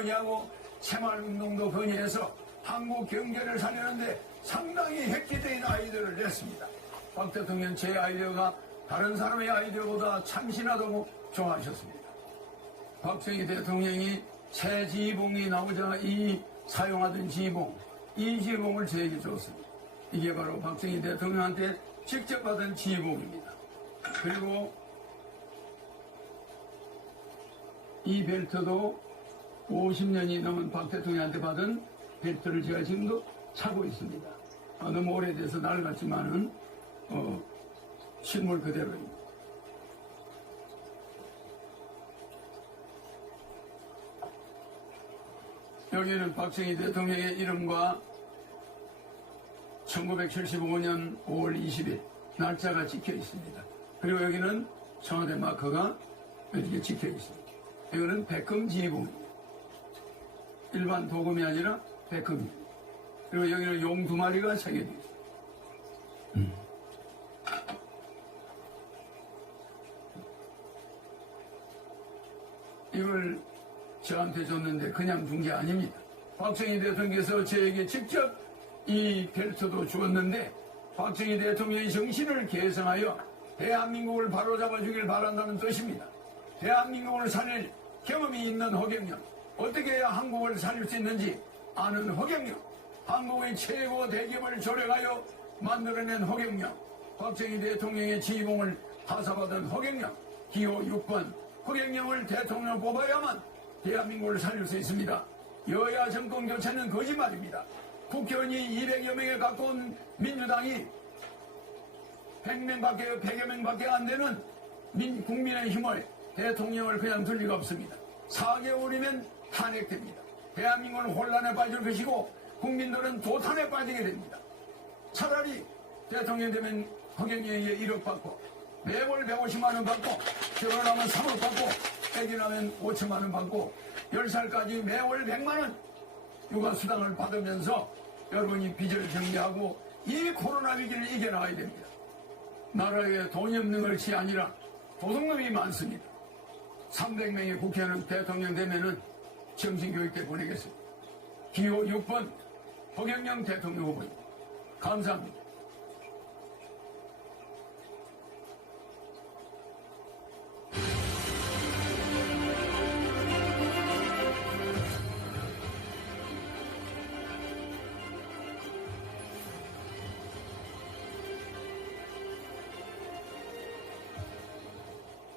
건의하고 새마을운동도 건의해서 한국 경제를 살리는데 상당히 획기적인 아이디어를 냈습니다. 박 대통령 제 아이디어가 다른 사람의 아이디어보다 참신하다고 좋아하셨습니다. 박정희 대통령이 새 지봉이 나오자 이 사용하던 지봉, 이 지봉을 저에게 줬습니다. 이게 바로 박정희 대통령한테 직접 받은 지봉입니다. 그리고 이 벨트도 50년이 넘은 박 대통령한테 받은 벨트를 제가 지금도 차고 있습니다. 아, 너무 오래돼서 낡았지만은 어, 실물 그대로입니다. 여기는 박정희 대통령의 이름과 1975년 5월 20일 날짜가 찍혀 있습니다. 그리고 여기는 청와대 마커가 이렇게 찍혀 있습니다. 이거는 백금 지휘봉입니다. 일반 도금이 아니라 백금입니다. 그리고 여기는 용 두 마리가 새겨져 있습니다. 이걸 저한테 줬는데 그냥 준 게 아닙니다. 박정희 대통령께서 저에게 직접 이 벨트도 주었는데 박정희 대통령의 정신을 계승하여 대한민국을 바로잡아 주길 바란다는 뜻입니다. 대한민국을 살릴 경험이 있는 허경영, 어떻게 해야 한국을 살릴 수 있는지 아는 허경영, 한국의 최고 대기업을 조력하여 만들어낸 허경영, 박정희 대통령의 지휘봉을 하사받은 허경영, 기호 6번 허경영을 대통령 뽑아야만 대한민국을 살릴 수 있습니다. 여야 정권 교체는 거짓말입니다. 국회의원이 200여 명에 가까운 민주당이 100명 밖에 100여 명 밖에 안 되는 민, 국민의 힘을 대통령을 그냥 둘 리가 없습니다. 4개월이면 탄핵 됩니다. 대한민국은 혼란에 빠질 것이고 국민들은 도탄에 빠지게 됩니다. 차라리 대통령 되면 허경영에게 1억 받고 매월 150만 원 받고 결혼하면 3억 받고 애기 나면 5천만 원 받고 10살까지 매월 100만 원 육아 수당을 받으면서 여러분이 빚을 정리하고 이 코로나 위기를 이겨나가야 됩니다. 나라에 돈이 없는 것이 아니라 도둑놈이 많습니다. 300명의 국회의원은 대통령 되면은 정신교육대 보내겠습니다. 기호 6번 허경영 대통령 후보입니다. 감사합니다.